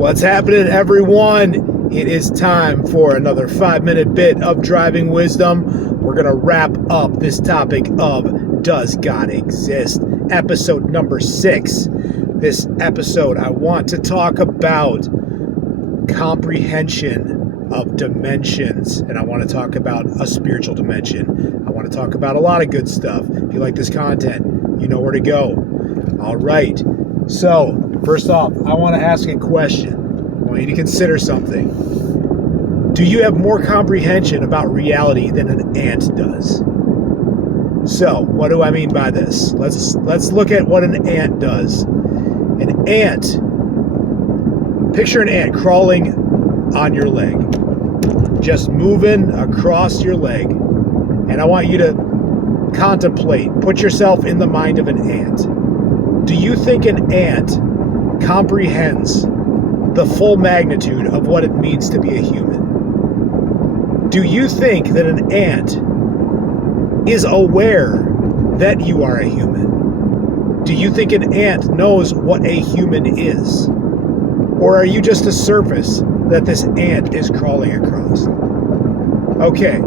What's happening, everyone? It is time for another 5-minute bit of driving wisdom. We're going to wrap up this topic of Does God Exist? Episode number 6. This episode, I want to talk about comprehension of dimensions, and I want to talk about a spiritual dimension. I want to talk about a lot of good stuff. If you like this content, you know where to go. All right. So, first off, I want to ask a question. I want you to consider something. Do you have more comprehension about reality than an ant does? So, what do I mean by this? Let's look at what an ant does. An ant, picture an ant crawling on your leg, just moving across your leg. And I want you to contemplate, put yourself in the mind of an ant. Do you think an ant comprehends the full magnitude of what it means to be a human? Do you think that an ant is aware that you are a human? Do you think an ant knows what a human is? Or are you just a surface that this ant is crawling across? Okay,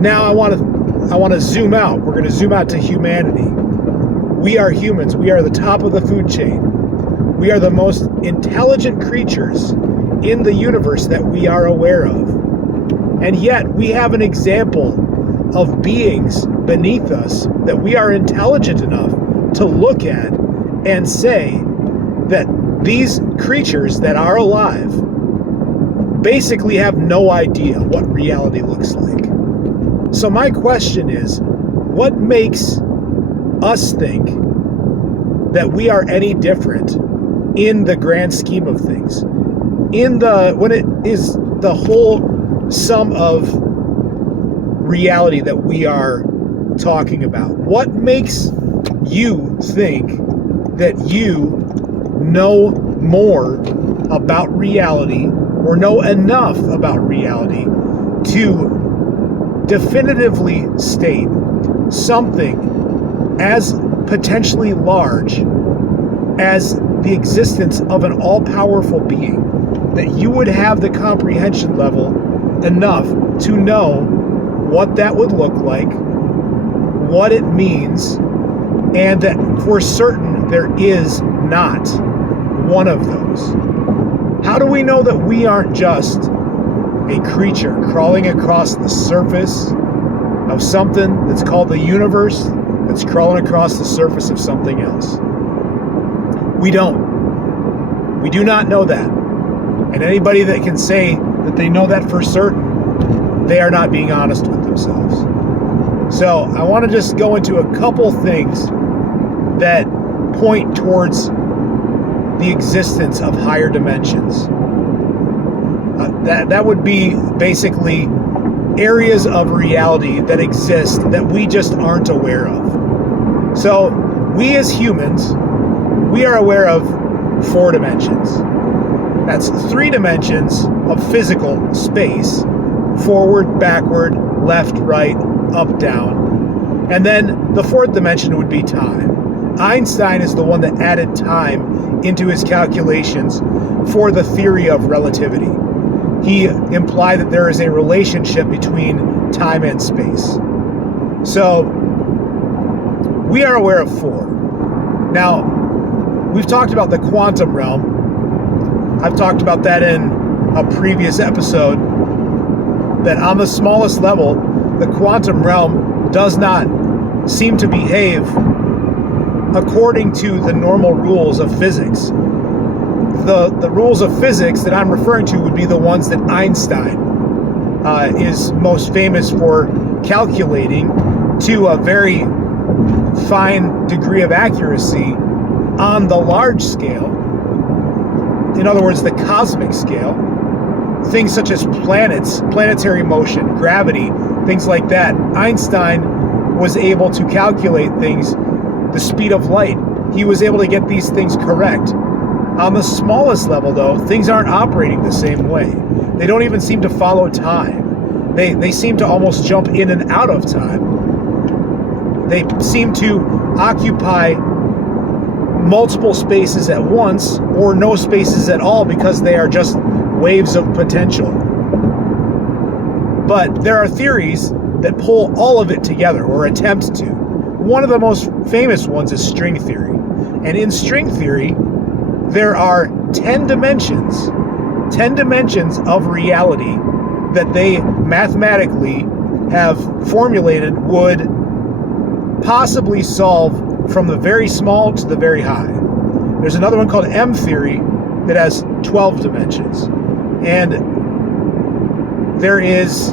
now I want to zoom out. We're going to zoom out to humanity. We are humans. We are the top of the food chain. We are the most intelligent creatures in the universe that we are aware of. And yet we have an example of beings beneath us that we are intelligent enough to look at and say that these creatures that are alive basically have no idea what reality looks like. So my question is, what makes us think that we are any different in the grand scheme of things? When it is the whole sum of reality that we are talking about. What makes you think that you know more about reality or know enough about reality to definitively state something as potentially large as the existence of an all-powerful being, that you would have the comprehension level enough to know what that would look like, what it means, and that for certain there is not one of those? How do we know that we aren't just a creature crawling across the surface of something that's called the universe, that's crawling across the surface of something else? We don't. We do not know that. And anybody that can say that they know that for certain, they are not being honest with themselves. So I want to just go into a couple things that point towards the existence of higher dimensions. That would be basically areas of reality that exist that we just aren't aware of. So we as humans, we are aware of 4 dimensions. That's 3 dimensions of physical space: forward, backward, left, right, up, down. And then the 4th dimension would be time. Einstein is the one that added time into his calculations for the theory of relativity. He implied that there is a relationship between time and space. So we are aware of 4. Now, we've talked about the quantum realm. I've talked about that in a previous episode, that on the smallest level, the quantum realm does not seem to behave according to the normal rules of physics. The rules of physics that I'm referring to would be the ones that Einstein is most famous for calculating to a very fine degree of accuracy on the large scale. In other words, the cosmic scale. Things such as planets, planetary motion, gravity, things like that. Einstein was able to calculate things the speed of light. He was able to get these things correct. On the smallest level, though, things aren't operating the same way. They don't even seem to follow time. They seem to almost jump in and out of time. They seem to occupy multiple spaces at once or no spaces at all because they are just waves of potential. But there are theories that pull all of it together, or attempt to. One of the most famous ones is string theory. And in string theory, there are 10 dimensions of reality that they mathematically have formulated would possibly solve from the very small to the very high. There's another one called M theory that has 12 dimensions. And there is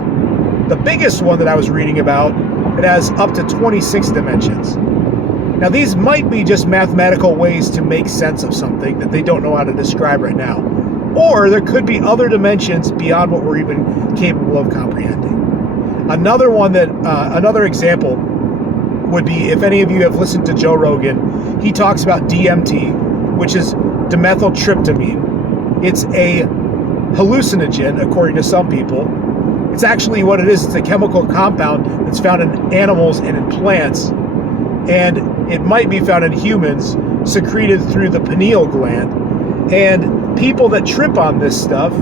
the biggest one that I was reading about that has up to 26 dimensions. Now, these might be just mathematical ways to make sense of something that they don't know how to describe right now. Or there could be other dimensions beyond what we're even capable of comprehending. Another example would be, if any of you have listened to Joe Rogan, he talks about DMT, which is dimethyltryptamine. It's a hallucinogen, according to some people. It's actually what it is. It's a chemical compound that's found in animals and in plants, and it might be found in humans, secreted through the pineal gland. And people that trip on this stuff,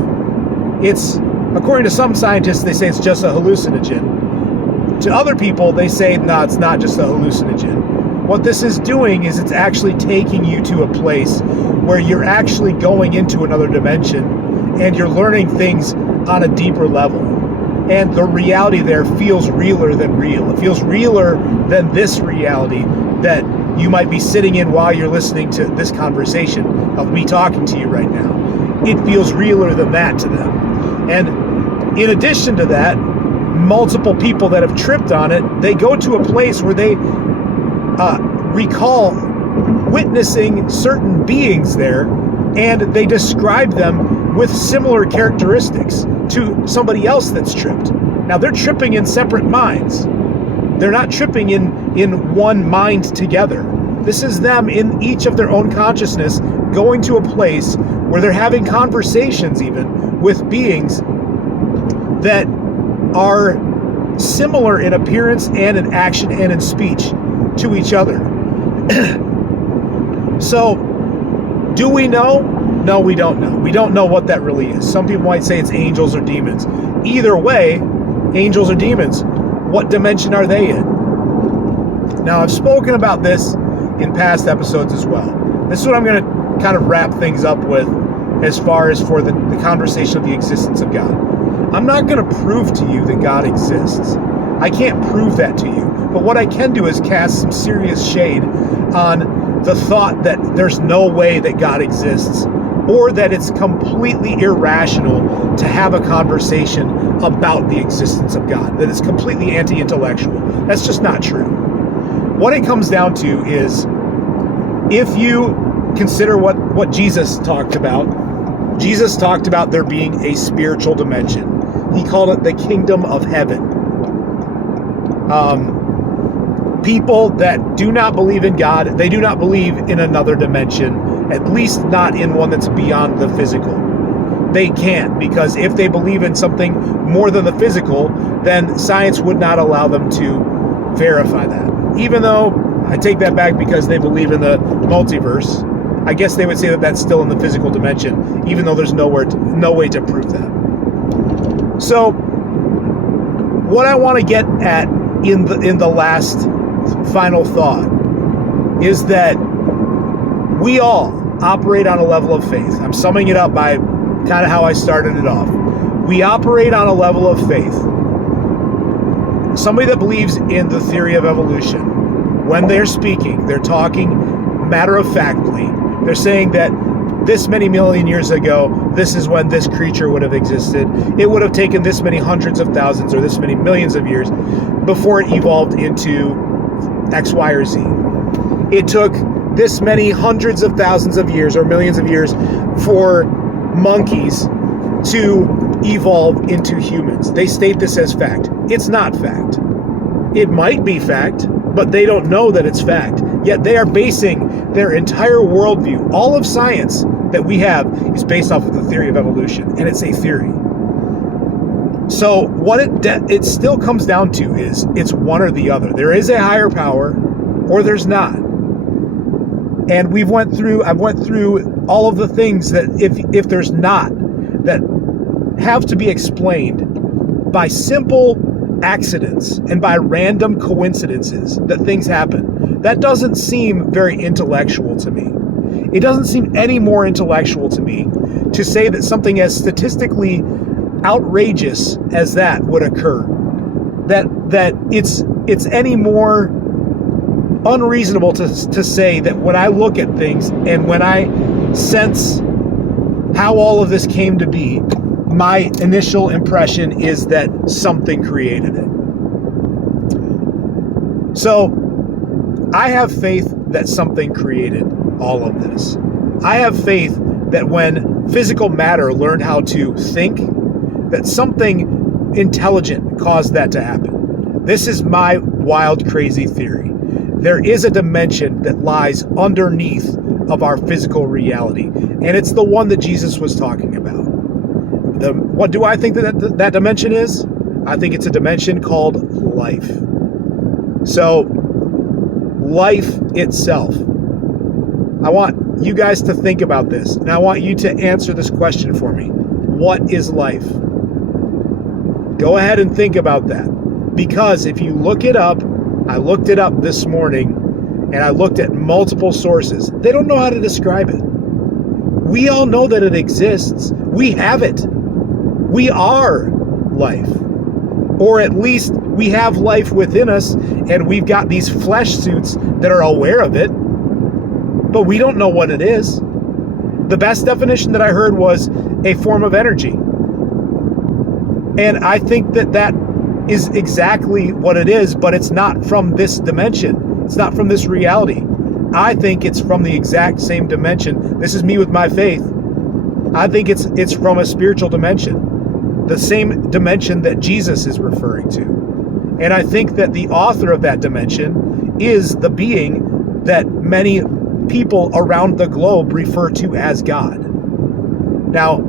it's, according to some scientists, they say it's just a hallucinogen. To other people, they say, no, it's not just a hallucinogen. What this is doing is it's actually taking you to a place where you're actually going into another dimension and you're learning things on a deeper level. And the reality there feels realer than real. It feels realer than this reality that you might be sitting in while you're listening to this conversation of me talking to you right now. It feels realer than that to them. And in addition to that, multiple people that have tripped on it, they go to a place where they recall witnessing certain beings there, and they describe them with similar characteristics to somebody else that's tripped. Now, they're tripping in separate minds. They're not tripping in one mind together. This is them in each of their own consciousness going to a place where they're having conversations even with beings that are similar in appearance and in action and in speech to each other. So, do we know? No, we don't know. We don't know what that really is. Some people might say it's angels or demons. Either way, angels or demons, what dimension are they in? Now, I've spoken about this in past episodes as well. This is what I'm going to kind of wrap things up with as far as for the conversation of the existence of God. I'm not going to prove to you that God exists. I can't prove that to you. But what I can do is cast some serious shade on the thought that there's no way that God exists, or that it's completely irrational to have a conversation about the existence of God, that it's completely anti-intellectual. That's just not true. What it comes down to is, if you consider what Jesus talked about there being a spiritual dimension. He called it the kingdom of heaven. People that do not believe in God, they do not believe in another dimension, at least not in one that's beyond the physical. They can't, because if they believe in something more than the physical, then science would not allow them to verify that. Even though I take that back, because they believe in the multiverse, I guess they would say that that's still in the physical dimension, even though there's no way to prove that. So, what I want to get at in the last final thought is that we all operate on a level of faith. I'm summing it up by kind of how I started it off. We operate on a level of faith. Somebody that believes in the theory of evolution, when they're speaking, they're talking matter-of-factly. They're saying that this many million years ago, this is when this creature would have existed. It would have taken this many hundreds of thousands or this many millions of years before it evolved into X, Y, or Z. It took this many hundreds of thousands of years or millions of years for monkeys to evolve into humans. They state this as fact. It's not fact. It might be fact, but they don't know that it's fact. Yet they are basing their entire worldview, all of science that we have, is based off of the theory of evolution, and it's a theory. So what it still comes down to is it's one or the other. There is a higher power, or there's not. And I've went through all of the things that if there's not, that have to be explained by simple accidents and by random coincidences that things happen. That doesn't seem very intellectual to me. It doesn't seem any more intellectual to me to say that something as statistically outrageous as that would occur. That it's any more unreasonable to say that when I look at things and when I sense how all of this came to be, my initial impression is that something created it. So I have faith that something created all of this. I have faith that when physical matter learned how to think, that something intelligent caused that to happen. This is my wild, crazy theory. There is a dimension that lies underneath of our physical reality, and it's the one that Jesus was talking about. What do I think that dimension is? I think it's a dimension called life. So, life itself. I want you guys to think about this, and I want you to answer this question for me. What is life? Go ahead and think about that. Because if you look it up, I looked it up this morning, and I looked at multiple sources. They don't know how to describe it. We all know that it exists. We have it. We are life. Or at least we have life within us, and we've got these flesh suits that are aware of it, but we don't know what it is. The best definition that I heard was a form of energy. And I think that is exactly what it is, but it's not from this dimension. It's not from this reality. I think it's from the exact same dimension. This is me with my faith. I think it's from a spiritual dimension. The same dimension that Jesus is referring to. And I think that the author of that dimension is the being that many people around the globe refer to as God. Now,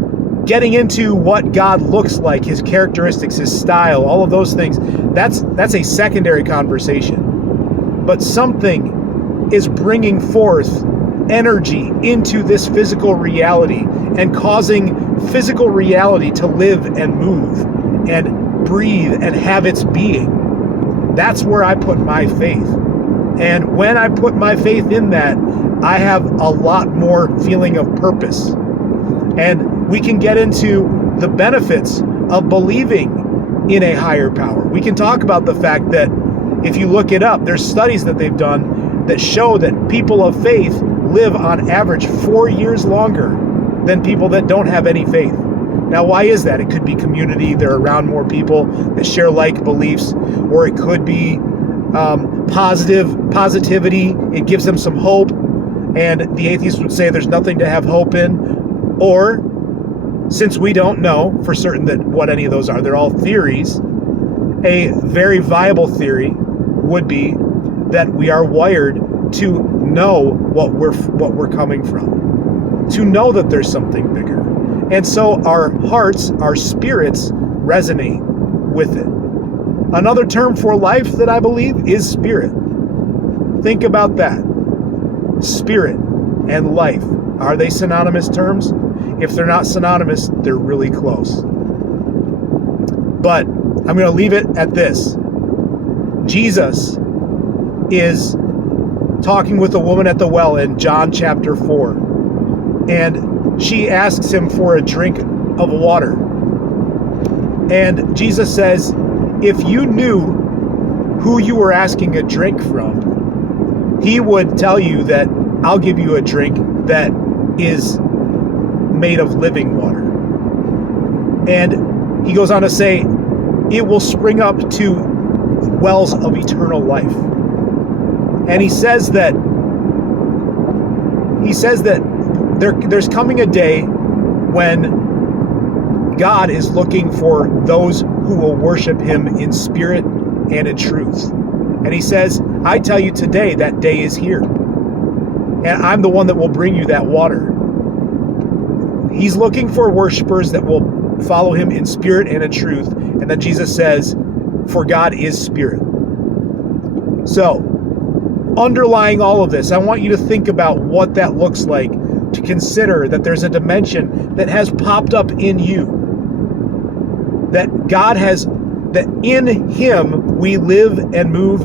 getting into what God looks like, his characteristics, his style, all of those things, that's a secondary conversation. But something is bringing forth energy into this physical reality and causing physical reality to live and move and breathe and have its being. That's where I put my faith. And when I put my faith in that, I have a lot more feeling of purpose. And we can get into the benefits of believing in a higher power. We can talk about the fact that if you look it up, there's studies that they've done that show that people of faith live on average 4 years longer than people that don't have any faith. Now, why is that? It could be community. They're around more people that share like beliefs, or it could be positivity. It gives them some hope. And the atheists would say there's nothing to have hope in. Or, since we don't know for certain that what any of those are, they're all theories, a very viable theory would be that we are wired to know what we're coming from, to know that there's something bigger. And so our hearts, our spirits resonate with it. Another term for life that I believe is spirit. Think about that. Spirit and life. Are they synonymous terms? If they're not synonymous, they're really close. But I'm going to leave it at this. Jesus is talking with a woman at the well in John chapter 4. And she asks him for a drink of water. And Jesus says, if you knew who you were asking a drink from, he would tell you that I'll give you a drink that is made of living water. And he goes on to say, it will spring up to wells of eternal life. And he says that there's coming a day when God is looking for those who will worship him in spirit and in truth. And he says, I tell you today, that day is here. And I'm the one that will bring you that water. He's looking for worshipers that will follow him in spirit and in truth. And then Jesus says, for God is spirit. So, underlying all of this, I want you to think about what that looks like, to consider that there's a dimension that has popped up in you, that God has, that in Him we live and move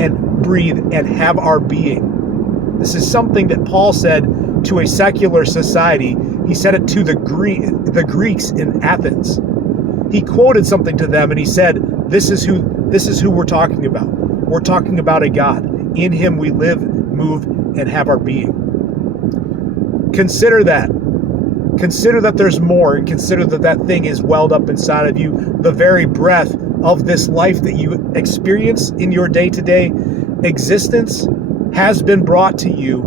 and breathe and have our being. This is something that Paul said to a secular society. He said it to the Greeks in Athens. He quoted something to them and he said, this is who we're talking about. We're talking about a God. In Him we live, move, and have our being. Consider that. Consider that there's more, and consider that that thing is welled up inside of you. The very breath of this life that you experience in your day-to-day existence has been brought to you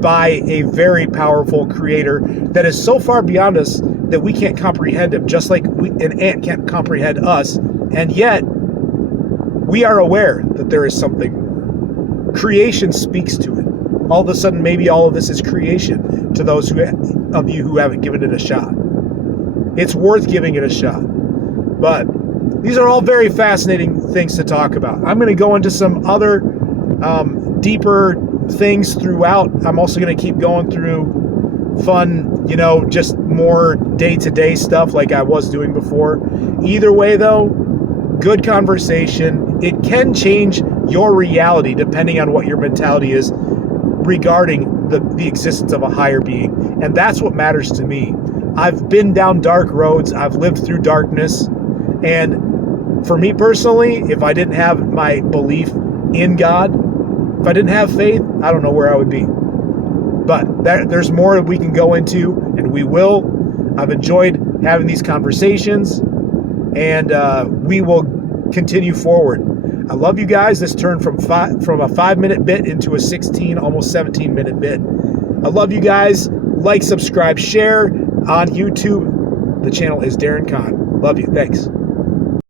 by a very powerful creator that is so far beyond us that we can't comprehend Him, just like an ant can't comprehend us. And yet, we are aware that there is something more. Creation speaks to it. All of a sudden, maybe all of this is creation to those of you who haven't given it a shot. It's worth giving it a shot. But these are all very fascinating things to talk about. I'm going to go into some other deeper things throughout. I'm also going to keep going through fun, just more day-to-day stuff like I was doing before. Either way, though, good conversation. It can change your reality depending on what your mentality is regarding the existence of a higher being. And that's what matters to me. I've been down dark roads. I've lived through darkness. And for me personally, if I didn't have my belief in God, if I didn't have faith, I don't know where I would be. But there's more we can go into, and we will. I've enjoyed having these conversations, and we will continue forward. I love you guys. This turned from a 5-minute bit into a 16, almost 17-minute bit. I love you guys. Like, subscribe, share on YouTube. The channel is Darren Kahn. Love you. Thanks.